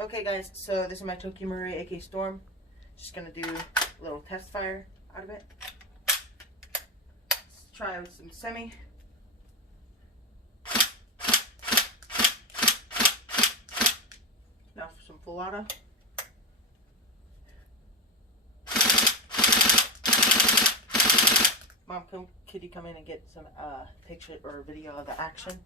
Okay guys, so this is my Marui AK Strom. Just gonna do a little test fire out of it. Let's try with some semi. Now for some full auto. Mom, could you come in and get some picture or video of the action?